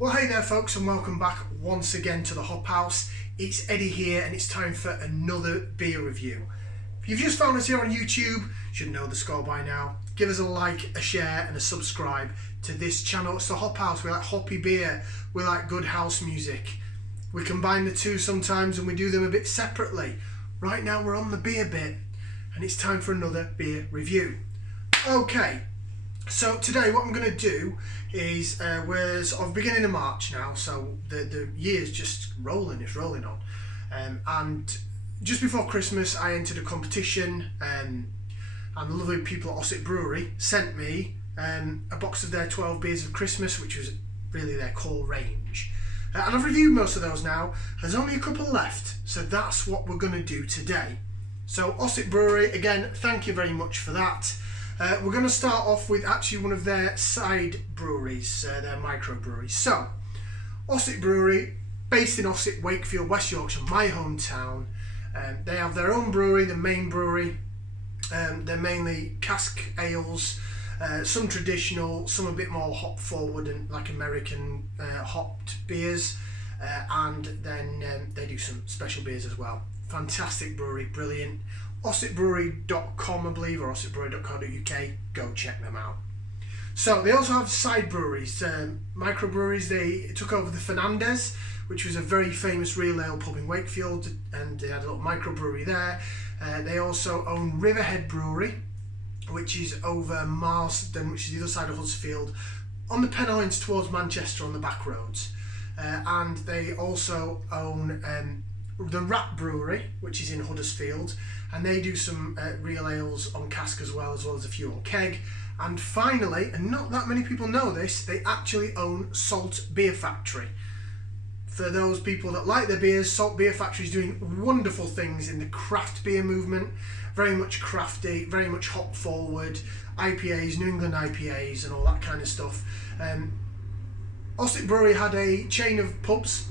Well, hey there folks, and welcome back once again to the Hop House. It's Eddie here, and it's time for another beer review. If you've just found us here on YouTube, you should know the score by now. Give us a like, a share and a subscribe to this channel. It's the Hop House. We like hoppy beer, we like good house music. We combine the two sometimes and we do them a bit separately. Right now we're on the beer bit, and it's time for another beer review. Okay. So today what I'm going to do is, we're sort of beginning of March now, so the year's just rolling, it's rolling on. And just before Christmas I entered a competition, and the lovely people at Ossett Brewery sent me a box of their 12 beers of Christmas, which was really their core range. And I've reviewed most of those now. There's only a couple left, so that's what we're going to do today. So Ossett Brewery, again, thank you very much for that. We're going to start off with actually one of their side breweries, their microbreweries. So, Ossett Brewery, based in Ossett, Wakefield, West Yorkshire, my hometown. They have their own brewery, the main brewery. They're mainly cask ales, some traditional, some a bit more hop forward and like American hopped beers, and then they do some special beers as well. Fantastic brewery, brilliant. OssettBrewery.com, I believe, or OssettBrewery.co.uk. Go check them out. So they also have side breweries, microbreweries. They took over the Fernandez, which was a very famous real ale pub in Wakefield, and they had a little microbrewery there. They also own Riverhead Brewery, which is over Marsden, which is the other side of Huddersfield, on the Pennines towards Manchester on the back roads. And they also own the Rat Brewery, which is in Huddersfield, and they do some real ales on cask as well as a few on keg. And finally, and not that many people know this, they actually own Salt Beer Factory. For those people that like their beers, Salt Beer Factory is doing wonderful things in the craft beer movement. Very much crafty, very much hop forward, IPAs, New England IPAs and all that kind of stuff. Ossett Brewery had a chain of pubs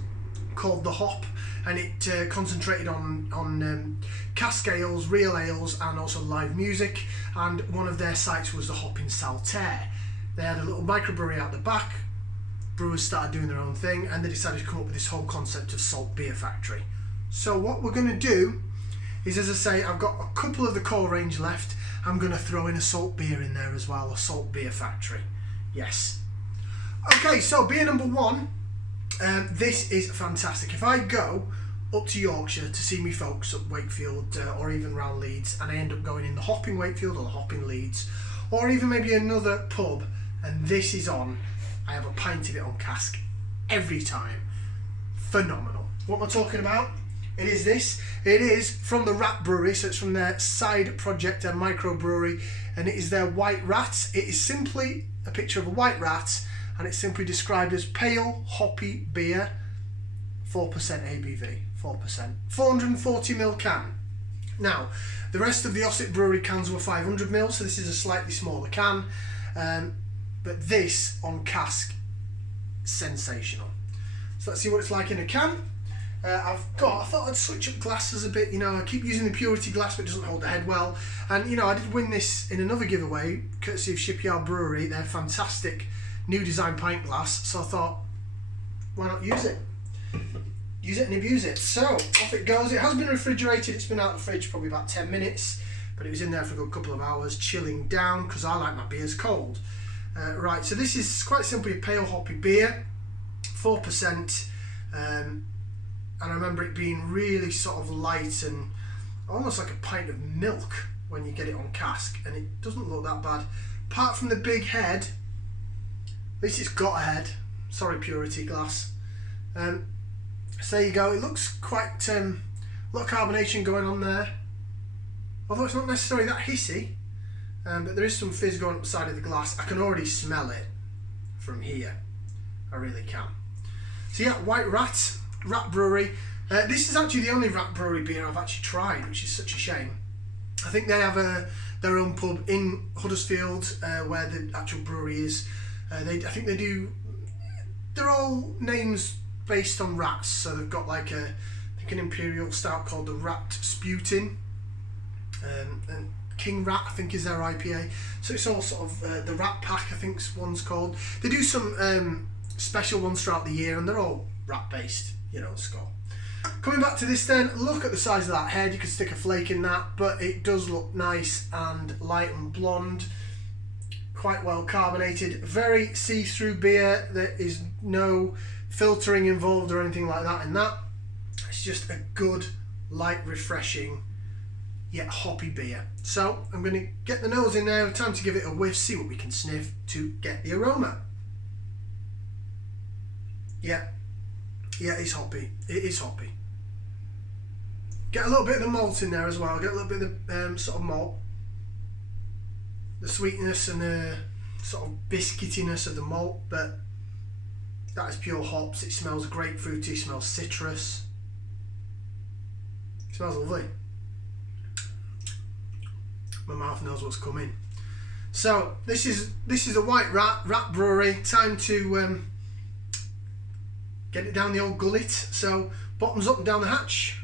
called The Hop, and it concentrated on cask ales, real ales and also live music, and one of their sites was the Hop in Saltaire. They had a little microbrewery out the back. Brewers started doing their own thing, and they decided to come up with this whole concept of Salt Beer Factory. So what we're going to do is, as I say, I've got a couple of the core range left. I'm going to throw in a salt beer in there as well, a Salt Beer Factory. Yes. Okay, so beer number one. This is fantastic. If I go up to Yorkshire to see me folks at Wakefield or even round Leeds, and I end up going in the Hop in Wakefield or the Hop in Leeds, or even maybe another pub, and this is on, I have a pint of it on cask every time. Phenomenal. What am I talking about? It is this. It is from the Rat Brewery, so it's from their side project, their microbrewery, and it is their White Rat. It is simply a picture of a white rat, and it's simply described as pale hoppy beer, 4% ABV, 4%, 440ml can. Now, the rest of the Ossett Brewery cans were 500ml, so this is a slightly smaller can, but this on cask, sensational. So let's see what it's like in a can. I thought I'd switch up glasses a bit, I keep using the Purity glass but it doesn't hold the head well, and I did win this in another giveaway, courtesy of Shipyard Brewery, their fantastic new design pint glass, so I thought, why not use it? Use it and abuse it. So, off it goes. It has been refrigerated, it's been out of the fridge probably about 10 minutes, but it was in there for a good couple of hours, chilling down, because I like my beers cold. Right, so this is quite simply a pale hoppy beer, 4%, and I remember it being really sort of light and almost like a pint of milk when you get it on cask, and it doesn't look that bad. Apart from the big head, at least it's got a head. Sorry, Purity glass. So there you go. It looks quite a lot of carbonation going on there, although it's not necessarily that hissy, but there is some fizz going up the side of the glass. I can already smell it from here. I really can. So yeah, White Rat Brewery. This is actually the only Rat Brewery beer I've actually tried, which is such a shame. I think they have their own pub in Huddersfield, where the actual brewery is. I think they do. They're all names based on rats, so they've got like I think an imperial stout called the Rat Sputin, and King Rat I think is their IPA. So it's all sort of the Rat Pack I think one's called. They do some special ones throughout the year, and they're all rat based, you know, Scott. Coming back to this then, look at the size of that head. You could stick a flake in that, but it does look nice and light and blonde, quite well carbonated, very see-through beer. There is no filtering involved or anything like that in that. It's just a good, light, refreshing, yet hoppy beer. So I'm going to get the nose in now, time to give it a whiff, see what we can sniff to get the aroma. Yeah, it's hoppy. It is hoppy. Get a little bit of the malt in there as well. Get a little bit of the sort of malt, the sweetness and the sort of biscuitiness of the malt, but that is pure hops. It smells grapefruity, smells citrus. It smells lovely. My mouth knows what's coming. So this is a White Rat Brewery. Time to get it down the old gullet. So bottoms up and down the hatch.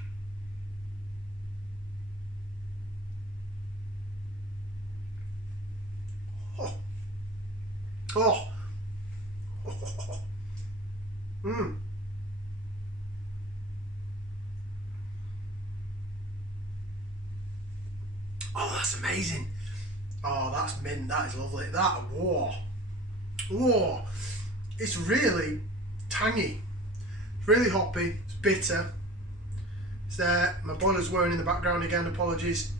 Oh. Mmm. Oh, that's amazing. Oh, that's mint. That is lovely. That, whoa. Whoa. It's really tangy. It's really hoppy. It's bitter. It's there. My boiler's whirring in the background again. Apologies.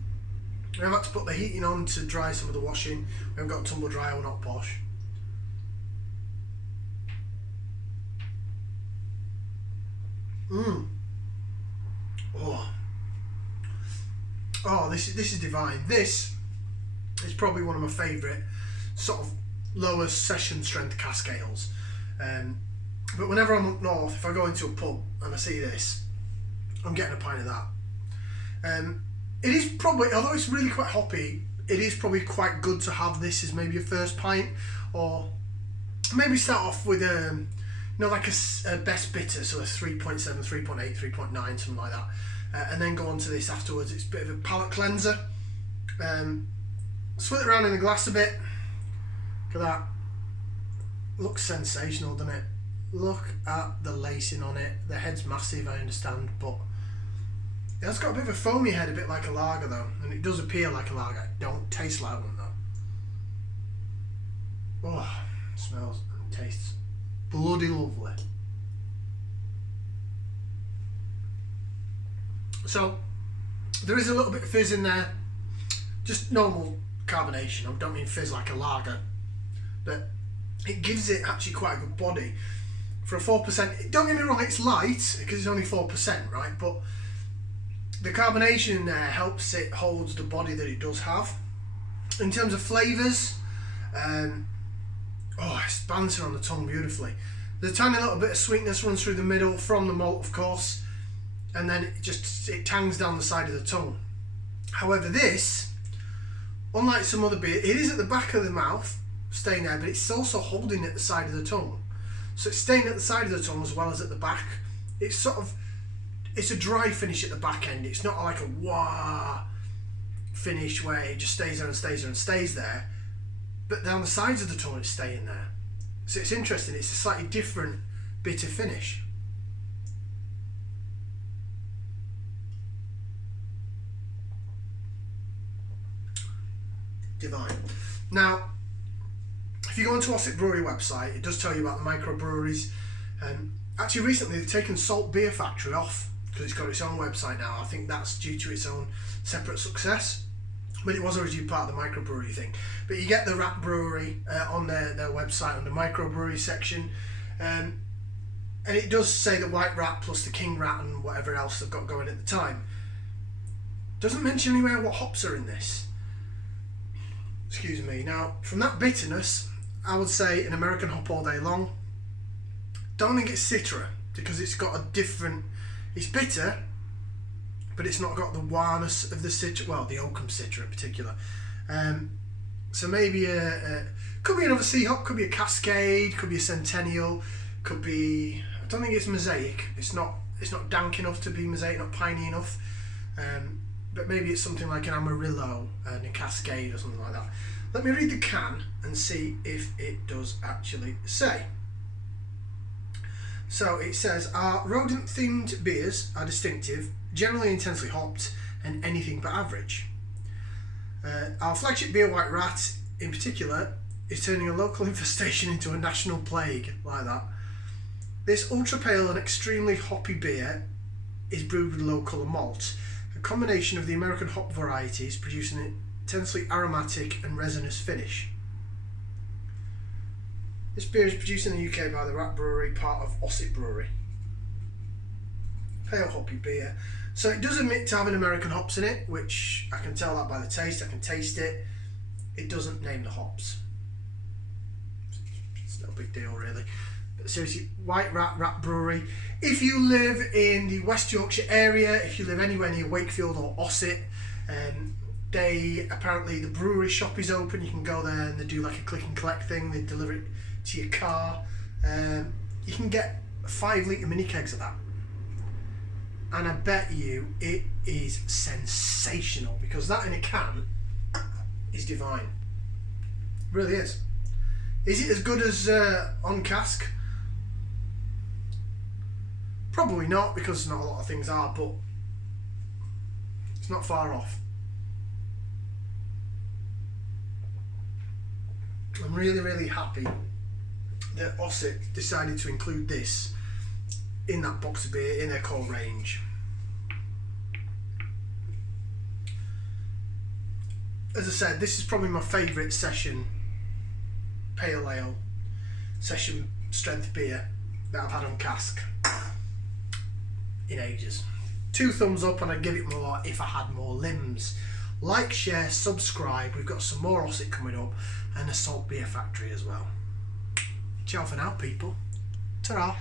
I've had to put the heating on to dry some of the washing. We haven't got a tumble dryer. We're not posh. Mmm. Oh. Oh, this is divine. This is probably one of my favourite sort of lower session strength cask ales. But whenever I'm up north, if I go into a pub and I see this, I'm getting a pint of that. It is probably, although it's really quite hoppy, it is probably quite good to have this as maybe your first pint, or maybe start off with like a best bitter, so a 3.7, 3.8, 3.9, something like that. And then go on to this afterwards. It's a bit of a palate cleanser. Swirl it around in the glass a bit. Look at that. Looks sensational, doesn't it? Look at the lacing on it. The head's massive, I understand, but it has got a bit of a foamy head, a bit like a lager though, and it does appear like a lager. It don't taste like one though. Oh, it smells and tastes bloody lovely. So there is a little bit of fizz in there, just normal carbonation. I don't mean fizz like a lager, but it gives it actually quite a good body for a 4%. Don't get me wrong, it's light because it's only 4%, right? But the carbonation in there helps it holds the body that it does have. In terms of flavours, it's bouncing on the tongue beautifully. The tiny little bit of sweetness runs through the middle from the malt, of course, and then it tangs down the side of the tongue. However, this, unlike some other beer, it is at the back of the mouth, staying there, but it's also holding at the side of the tongue. So it's staying at the side of the tongue as well as at the back. It's a dry finish at the back end. It's not like a wah finish where it just stays there and stays there and stays there. But down the sides of the tongue, it's staying there. So it's interesting. It's a slightly different bitter finish. Divine. Now, if you go onto Ossett Brewery website, it does tell you about the microbreweries. Actually, recently they've taken Salt Beer Factory off because it's got its own website now. I think that's due to its own separate success. But it was originally part of the microbrewery thing. But you get the Rat Brewery on their website on the microbrewery section. And it does say the White Rat plus the King Rat and whatever else they've got going at the time. Doesn't mention anywhere what hops are in this. Excuse me. Now, from that bitterness, I would say an American hop all day long. Don't think it's Citra because it's got a different... It's bitter, but it's not got the warness of the Citra, well, the Oakham Citra in particular. So maybe could be another sea hop, could be a Cascade, could be a Centennial, could be... I don't think it's Mosaic. It's not dank enough to be Mosaic, not piney enough. But maybe it's something like an Amarillo and a Cascade or something like that. Let me read the can and see if it does actually say. So it says, our rodent-themed beers are distinctive, generally intensely hopped, and anything but average. Our flagship beer, White Rat, in particular, is turning a local infestation into a national plague, like that. This ultra-pale and extremely hoppy beer is brewed with low colour malt, a combination of the American hop varieties, producing an intensely aromatic and resinous finish. This beer is produced in the UK by the Rat Brewery, part of Ossett Brewery. Pale hoppy beer. So it does admit to having American hops in it, which I can tell that by the taste. I can taste it. It doesn't name the hops. It's no big deal really. But seriously, White Rat Brewery. If you live in the West Yorkshire area, if you live anywhere near Wakefield or Ossett, apparently the brewery shop is open. You can go there and they do like a click and collect thing. They deliver it to your car. You can get 5 litre mini kegs of that. And I bet you it is sensational, because that in a can is divine. It really is. Is it as good as on cask? Probably not, because not a lot of things are, but it's not far off. I'm really, really happy that Ossett decided to include this in that box of beer, in their core range. As I said, this is probably my favourite session pale ale, session strength beer that I've had on cask in ages. 2 thumbs up, and I'd give it more if I had more limbs. Like, share, subscribe. We've got some more Ossett coming up, and a Salt Beer Factory as well. Ciao for now, people. Ta-ra.